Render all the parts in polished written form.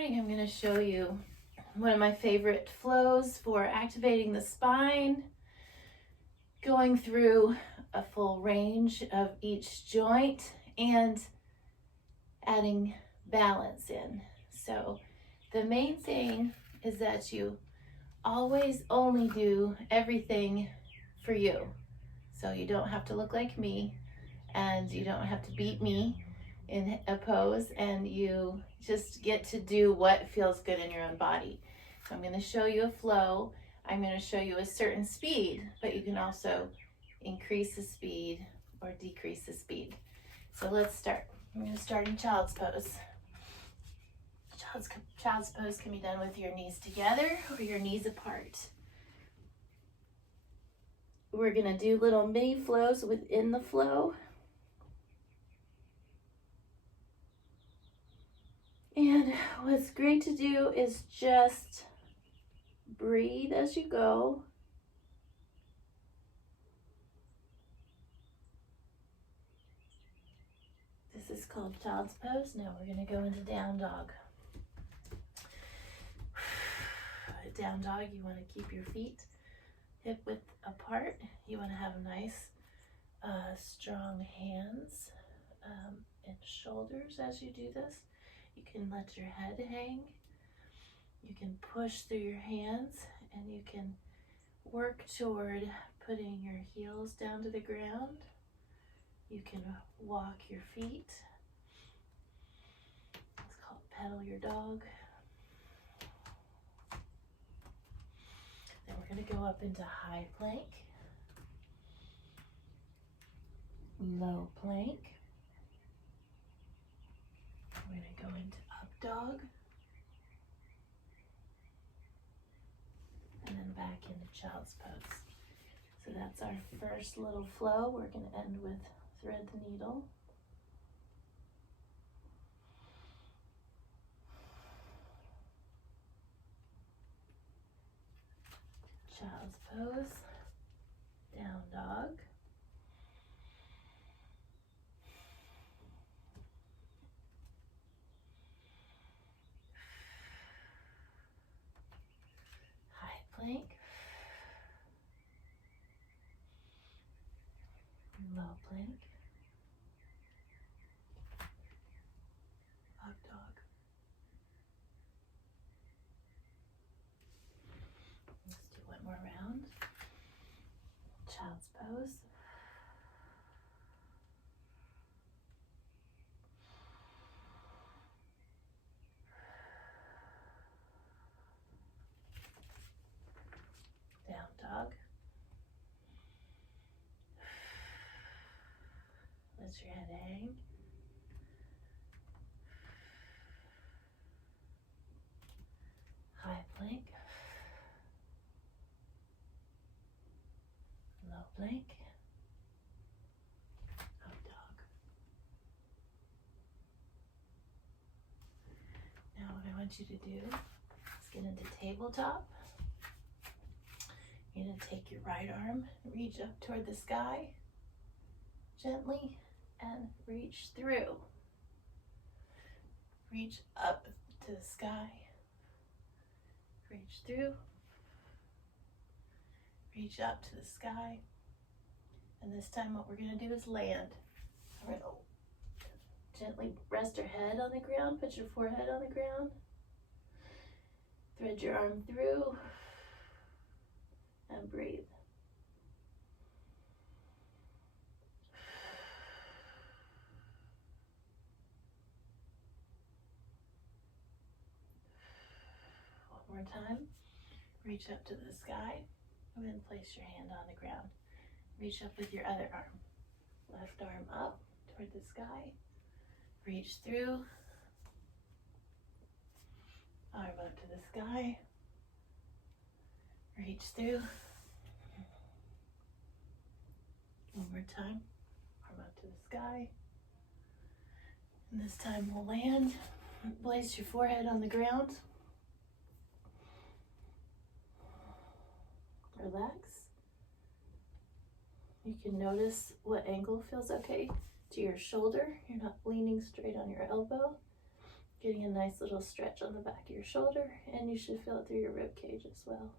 morning I'm going to show you one of my favorite flows for activating the spine, going through a full range of each joint and adding balance in. So the main thing is that you always only do everything for you. So you don't have to look like me and you don't have to beat me in a pose, and you just get to do what feels good in your own body. So I'm going to show you a flow. I'm going to show you a certain speed, but you can also increase the speed or decrease the speed. So let's start. I'm going to start in child's pose. Child's pose can be done with your knees together or your knees apart. We're going to do little mini flows within the flow. And what's great to do is just breathe as you go. This is called child's pose. Now we're going to go into down dog. Down dog, you want to keep your feet hip width apart. You want to have nice, strong hands and shoulders as you do this. You can let your head hang. You can push through your hands, and you can work toward putting your heels down to the ground. You can walk your feet. It's called pedal your dog. Then we're going to go up into high plank, low plank. We're going to go into up dog, and then back into child's pose. So that's our first little flow. We're going to end with thread the needle. Child's pose, down dog. Plank, low plank, up dog. Let's do one more round. Child's pose. Dog. Let your head hang. High plank. Low plank. Up dog. Now what I want you to do is get into tabletop. You're going to take your right arm, reach up toward the sky, gently, and reach through. Reach up to the sky, reach through, reach up to the sky, and this time what we're going to do is land. We're going to gently rest your head on the ground, put your forehead on the ground, thread your arm through, and breathe. One more time. Reach up to the sky, and then place your hand on the ground. Reach up with your other arm. Left arm up toward the sky. Reach through. Arm up to the sky. Reach through. One more time. Arm up to the sky. And this time we'll land. Place your forehead on the ground. Relax. You can notice what angle feels okay to your shoulder. You're not leaning straight on your elbow. Getting a nice little stretch on the back of your shoulder, and you should feel it through your rib cage as well.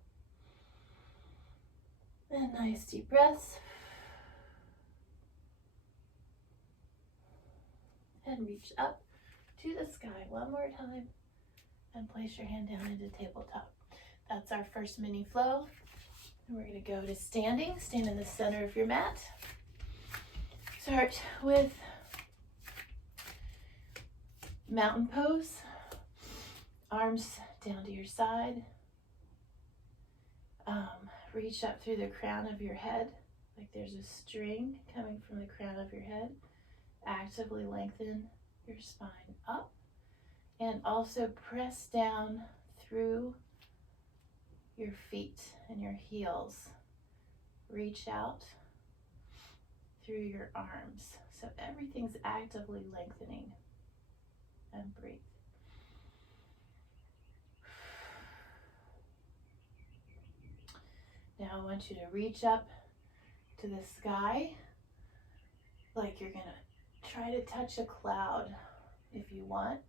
And nice deep breaths. And reach up to the sky one more time, and place your hand down into tabletop. That's our first mini flow. And we're going to go to standing. Stand in the center of your mat. Start with mountain pose. Arms down to your side. Reach up through the crown of your head, like there's a string coming from the crown of your head. Actively lengthen your spine up, and also press down through your feet and your heels. Reach out through your arms, so everything's actively lengthening. And breathe. Now I want you to reach up to the sky like you're gonna try to touch a cloud. If you want,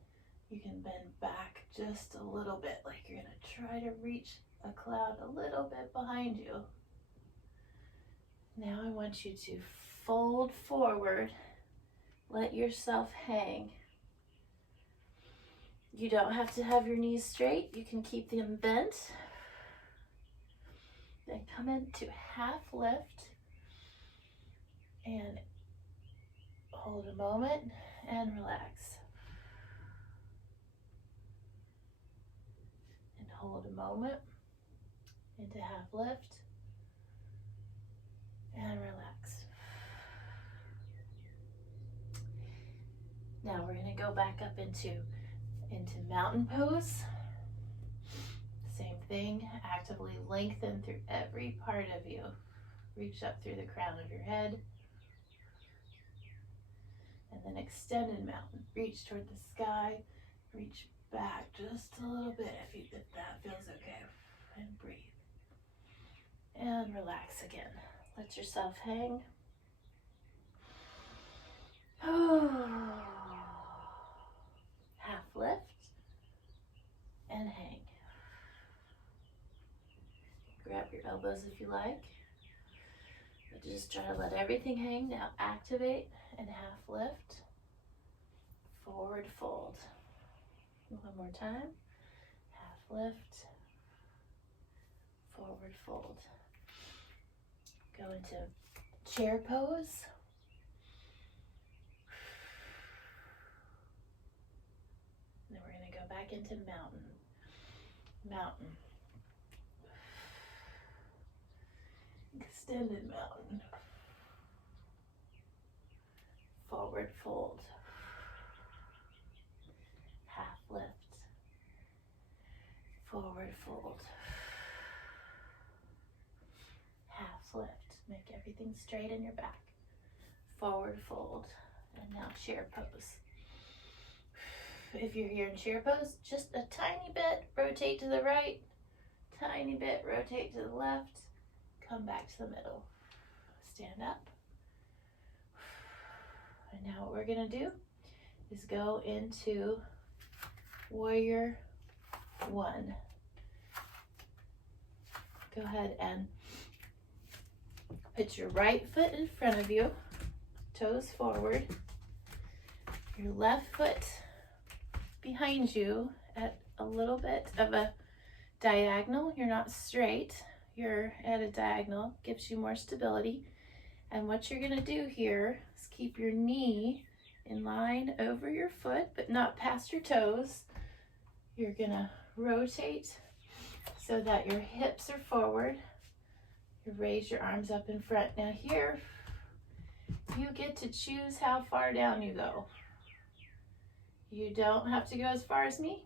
you can bend back just a little bit, like you're gonna try to reach a cloud a little bit behind you. Now I want you to fold forward, let yourself hang. You don't have to have your knees straight, you can keep them bent. Then come into half lift and hold a moment and relax. And hold a moment into half lift and relax. Now we're going to go back up into mountain pose. Same thing, actively lengthen through every part of you. Reach up through the crown of your head. And then extended mountain. Reach toward the sky. Reach back just a little bit if that feels okay. And breathe. And relax again. Let yourself hang. Half lift and hang. Grab your elbows if you like. But just try to let everything hang. Now activate and half lift. Forward fold. One more time. Half lift. Forward fold. Go into chair pose. And then we're going to go back into mountain. Mountain. Extended mountain. Forward fold. Half lift. Forward fold. Half lift. Make everything straight in your back. Forward fold. And now chair pose. If you're here in chair pose, just a tiny bit, rotate to the right. Tiny bit, rotate to the left. Come back to the middle. Stand up. And now what we're going to do is go into warrior one. Go ahead and put your right foot in front of you, toes forward, your left foot behind you at a little bit of a diagonal. You're not straight, you're at a diagonal, gives you more stability. And what you're going to do here is keep your knee in line over your foot, but not past your toes. You're going to rotate so that your hips are forward. You raise your arms up in front. Now here, you get to choose how far down you go. You don't have to go as far as me.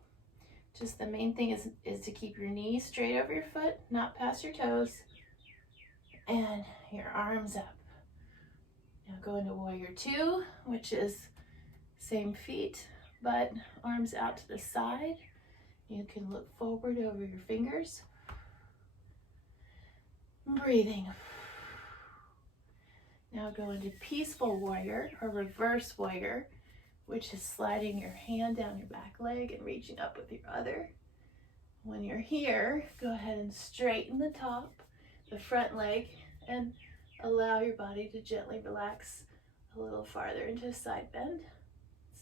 Just the main thing is to keep your knee straight over your foot, not past your toes, and your arms up. Now go into warrior two, which is same feet, but arms out to the side. You can look forward over your fingers. Breathing. Now go into peaceful warrior or reverse warrior. which is sliding your hand down your back leg and reaching up with your other. When you're here, go ahead and straighten the top, the front leg, and allow your body to gently relax a little farther into a side bend.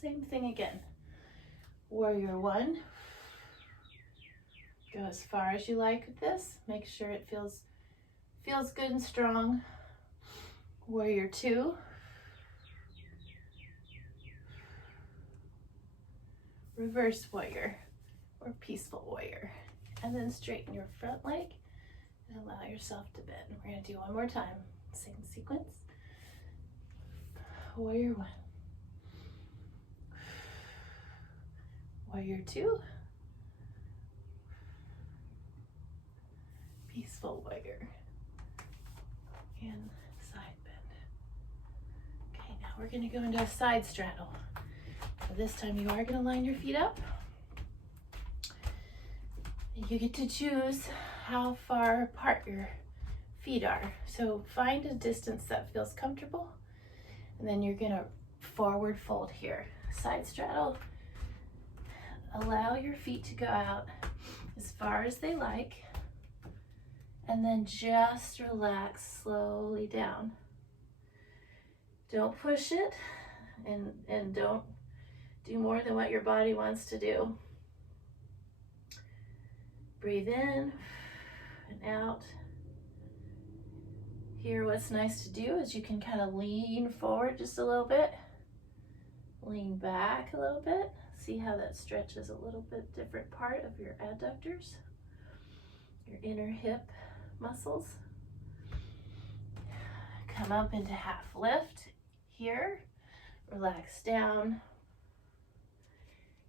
Same thing again. Warrior one. Go as far as you like with this. Make sure it feels good and strong. Warrior two. Reverse warrior or peaceful warrior. And then straighten your front leg and allow yourself to bend. We're going to do one more time. Same sequence. Warrior one. Warrior two. Peaceful warrior. And side bend. Okay, now we're going to go into a side straddle. So this time you are going to line your feet up. You get to choose how far apart your feet are. So find a distance that feels comfortable. And then you're going to forward fold here. Side straddle. Allow your feet to go out as far as they like. And then just relax slowly down. Don't push it and don't do more than what your body wants to do. Breathe in and out. Here, what's nice to do is you can kind of lean forward just a little bit. Lean back a little bit. See how that stretches a little bit different part of your adductors, your inner hip muscles. Come up into half lift here. Relax down.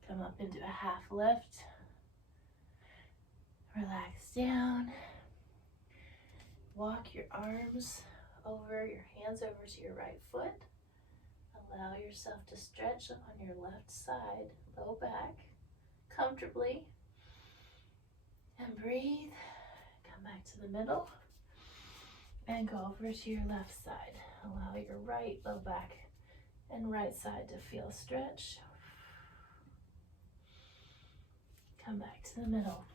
Come up into a half lift. Relax down. Walk your arms over, your hands over to your right foot. Allow yourself to stretch on your left side, low back, comfortably. And breathe. Come back to the middle. And go over to your left side. Allow your right low back and right side to feel stretch. Come back to the middle.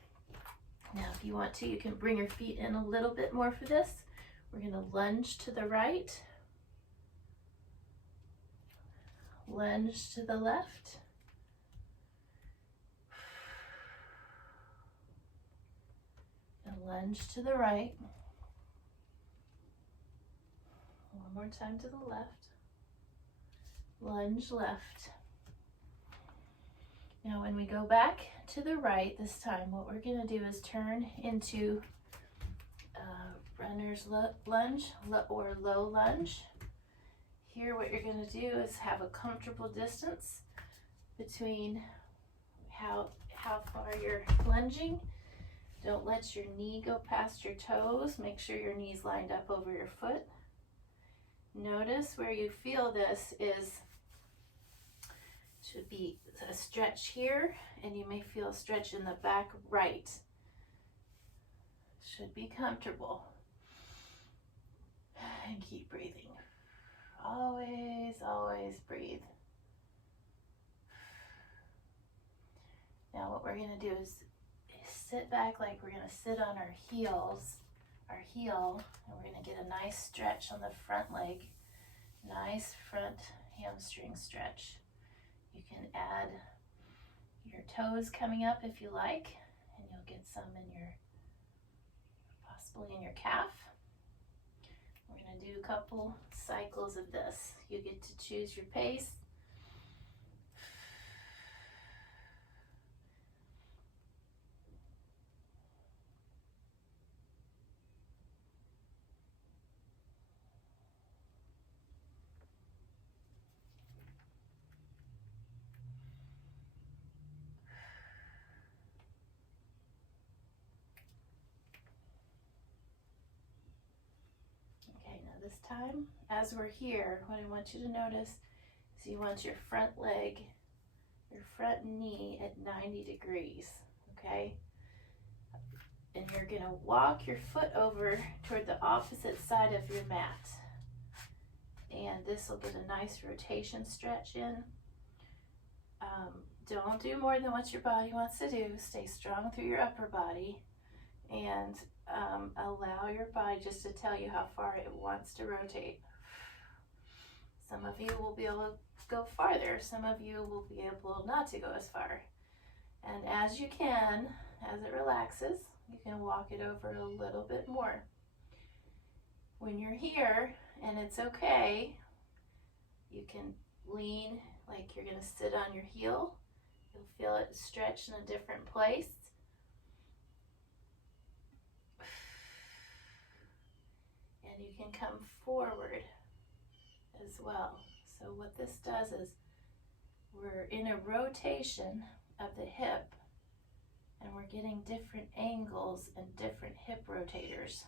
Now, if you want to, you can bring your feet in a little bit more for this. We're going to lunge to the right. Lunge to the left. And lunge to the right. One more time to the left. Lunge left. Now when we go back to the right this time, what we're going to do is turn into runner's lunge or low lunge. Here what you're going to do is have a comfortable distance between how far you're lunging. Don't let your knee go past your toes. Make sure your knee's lined up over your foot. Notice where you feel this should be a stretch here, and you may feel a stretch in the back right. Should be comfortable. And keep breathing. Always, always breathe. Now what we're going to do is sit back like we're going to sit on our heel, and we're going to get a nice stretch on the front leg. Nice front hamstring stretch. You can add your toes coming up if you like, and you'll get some in your, possibly in your calf. We're going to do a couple cycles of this. You get to choose your pace. This time, as we're here, what I want you to notice is you want your front leg, your front knee at 90 degrees, okay? And you're going to walk your foot over toward the opposite side of your mat. And this will get a nice rotation stretch in. Don't do more than what your body wants to do. Stay strong through your upper body, and allow your body just to tell you how far it wants to rotate. Some of you will be able to go farther. Some of you will be able not to go as far. And as you can, as it relaxes, you can walk it over a little bit more. When you're here and it's okay, you can lean like you're going to sit on your heel. You'll feel it stretch in a different place. And you can come forward as well. So what this does is we're in a rotation of the hip, and we're getting different angles and different hip rotators.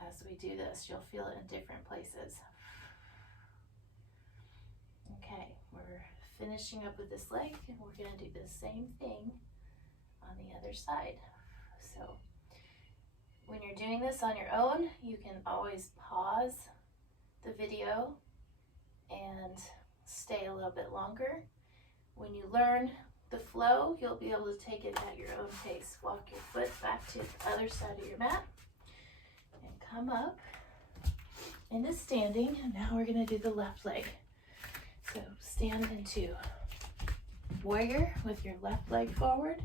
As we do this, you'll feel it in different places. Okay, we're finishing up with this leg, and we're going to do the same thing on the other side. So when you're doing this on your own, you can always pause the video and stay a little bit longer. When you learn the flow, you'll be able to take it at your own pace. Walk your foot back to the other side of your mat and come up into standing. And now we're going to do the left leg. So stand into warrior with your left leg forward.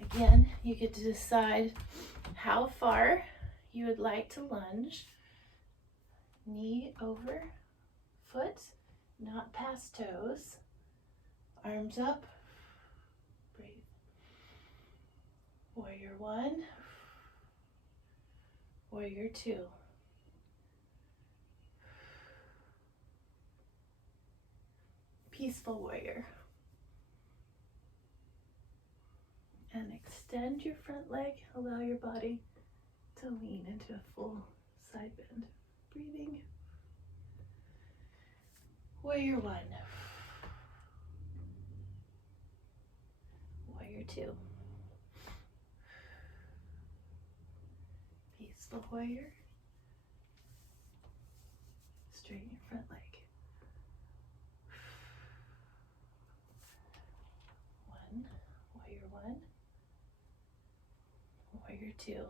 Again, you get to decide how far you would like to lunge. Knee over foot, not past toes. Arms up. Breathe. Warrior one. Warrior two. Peaceful warrior. And extend your front leg. Allow your body to lean into a full side bend. Breathing. Warrior one. Warrior two. Peaceful warrior. Straighten your front leg. One. Warrior one. Warrior two.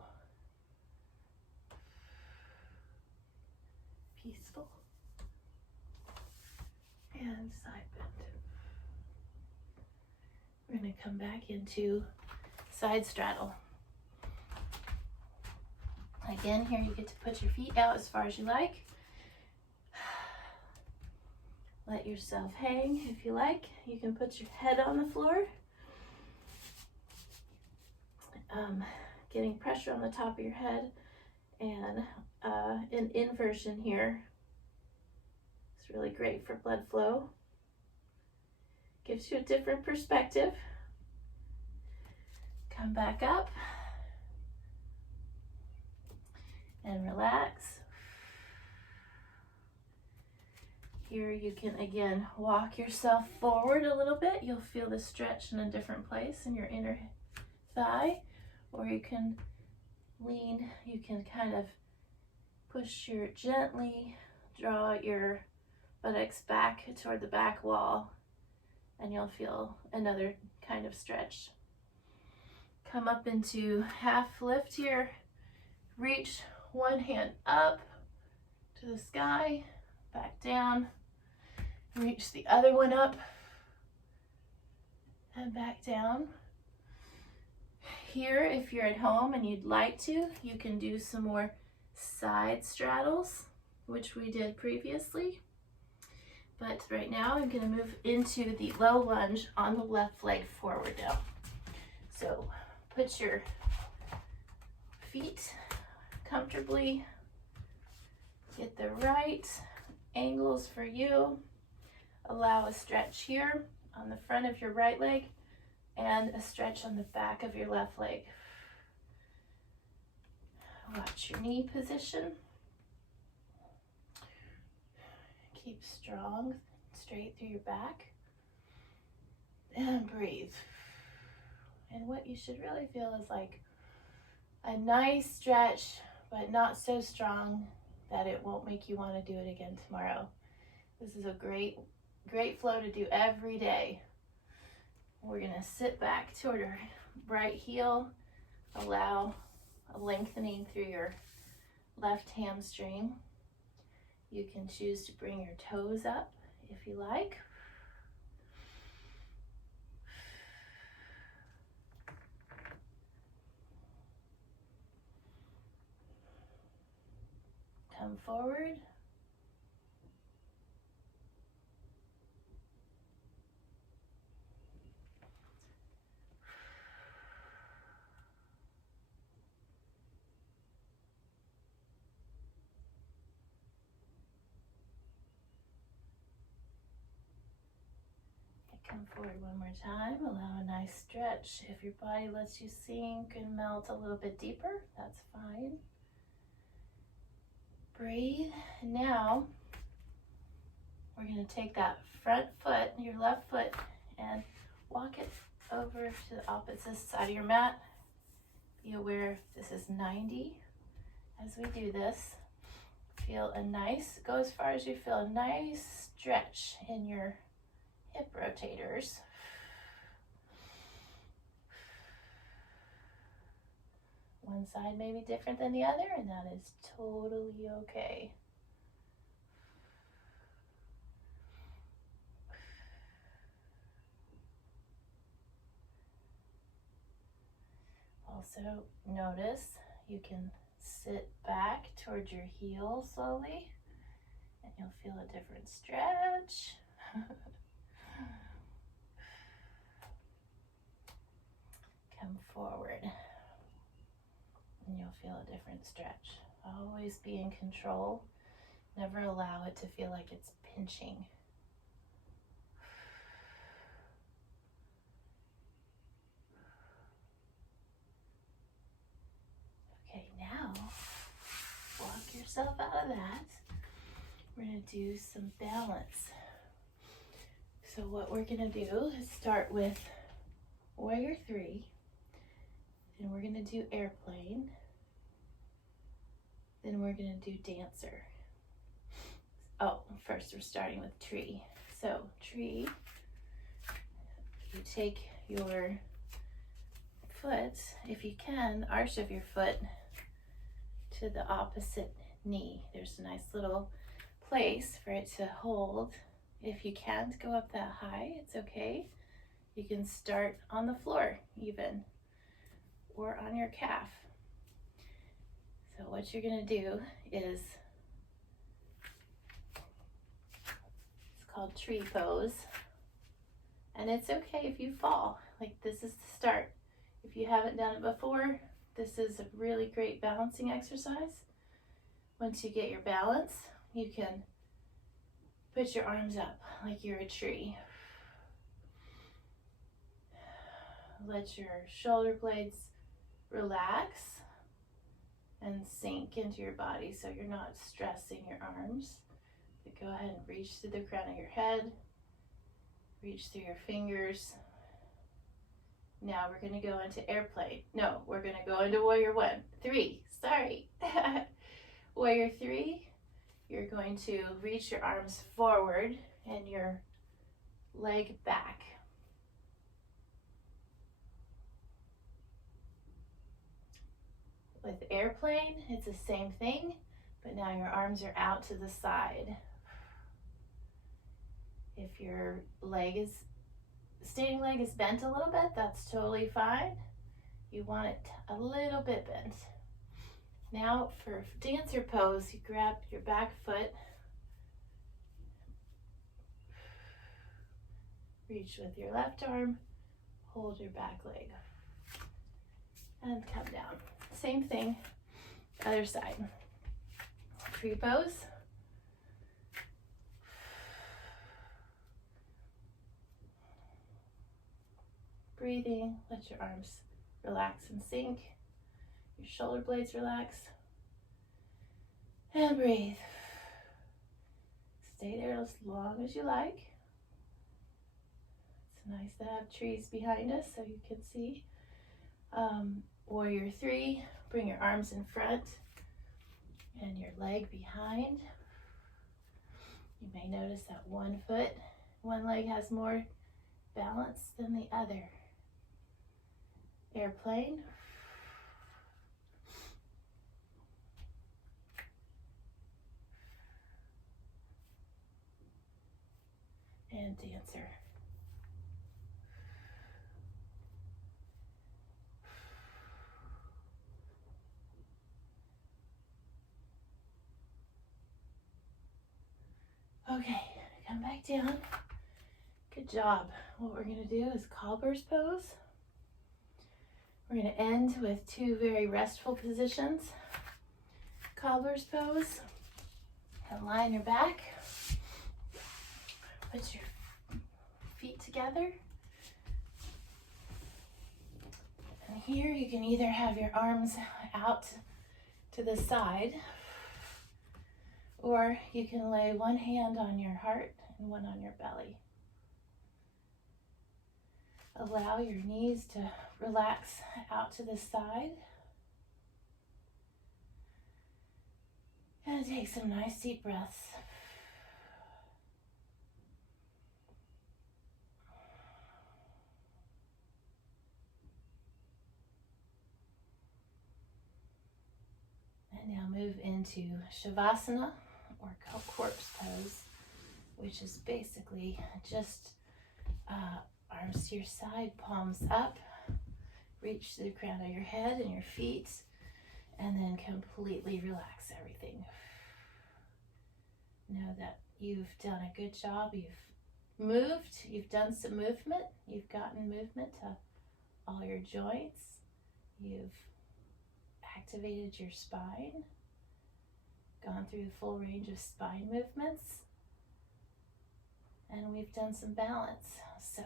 Peaceful. And side bend. We're going to come back into side straddle. Again, here you get to put your feet out as far as you like. Let yourself hang if you like. You can put your head on the floor. Getting pressure on the top of your head, and an inversion here. It's really great for blood flow. Gives you a different perspective. Come back up and relax. Here you can again walk yourself forward a little bit. You'll feel the stretch in a different place in your inner thigh, or you can lean. You can kind of gently draw your buttocks back toward the back wall, and you'll feel another kind of stretch. Come up into half lift here. Reach one hand up to the sky, back down. Reach the other one up and back down. Here, if you're at home and you'd like to, you can do some more side straddles, which we did previously. But right now I'm going to move into the low lunge on the left leg forward now. So put your feet comfortably. Get the right angles for you. Allow a stretch here on the front of your right leg and a stretch on the back of your left leg. Watch your knee position. Keep strong, straight through your back. And breathe. And what you should really feel is like a nice stretch, but not so strong that it won't make you want to do it again tomorrow. This is a great flow to do every day. We're gonna sit back toward our right heel, allow a lengthening through your left hamstring. You can choose to bring your toes up if you like. Come forward. Come forward one more time. Allow a nice stretch. If your body lets you sink and melt a little bit deeper, that's fine. Breathe. Now, we're going to take that front foot, your left foot, and walk it over to the opposite side of your mat. Be aware if this is 90 as we do this. Feel a nice, go as far as you feel, a nice stretch in your hip rotators. One side may be different than the other, and that is totally okay. Also, notice you can sit back towards your heel slowly, and you'll feel a different stretch. Come forward, and you'll feel a different stretch. Always be in control. Never allow it to feel like it's pinching. Okay, now walk yourself out of that. We're going to do some balance. So what we're going to do is start with warrior 3. Then we're going to do airplane. Then we're going to do dancer. Oh, first we're starting with tree. So tree, you take your foot, if you can, the arch of your foot to the opposite knee. There's a nice little place for it to hold. If you can't go up that high, it's okay. You can start on the floor even, or on your calf. So what you're gonna do is, it's called tree pose. And it's okay if you fall. Like, this is the start. If you haven't done it before, this is a really great balancing exercise. Once you get your balance, you can put your arms up like you're a tree. Let your shoulder blades relax and sink into your body so you're not stressing your arms. But go ahead and reach to the crown of your head. Reach through your fingers. Now we're going to go into airplane. No, we're going to go into warrior 3. Sorry. Warrior 3, you're going to reach your arms forward and your leg back. With airplane, it's the same thing, but now your arms are out to the side. If your standing leg is bent a little bit, that's totally fine. You want it a little bit bent. Now for dancer pose, you grab your back foot, reach with your left arm, hold your back leg, and come down. Same thing, other side. Tree pose. Breathing, let your arms relax and sink. Your shoulder blades relax. And breathe. Stay there as long as you like. It's nice to have trees behind us so you can see. Warrior 3, bring your arms in front and your leg behind. You may notice that one leg has more balance than the other. Airplane. And dancer. Okay, come back down. Good job. What we're going to do is cobbler's pose. We're going to end with two very restful positions. Cobbler's pose. And lie on your back. Put your feet together. And here you can either have your arms out to the side, or you can lay one hand on your heart and one on your belly. Allow your knees to relax out to the side. And take some nice deep breaths. And now move into Shavasana, or corpse pose, which is basically just arms to your side, palms up, reach to the crown of your head and your feet, and then completely relax everything. Know that you've done a good job. You've moved, you've done some movement, you've gotten movement to all your joints, you've activated your spine, gone through the full range of spine movements, and we've done some balance. So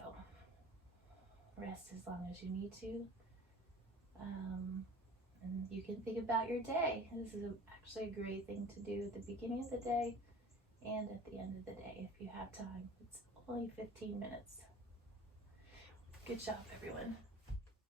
rest as long as you need to. And you can think about your day. This is actually a great thing to do at the beginning of the day and at the end of the day if you have time. It's only 15 minutes. Good job, everyone.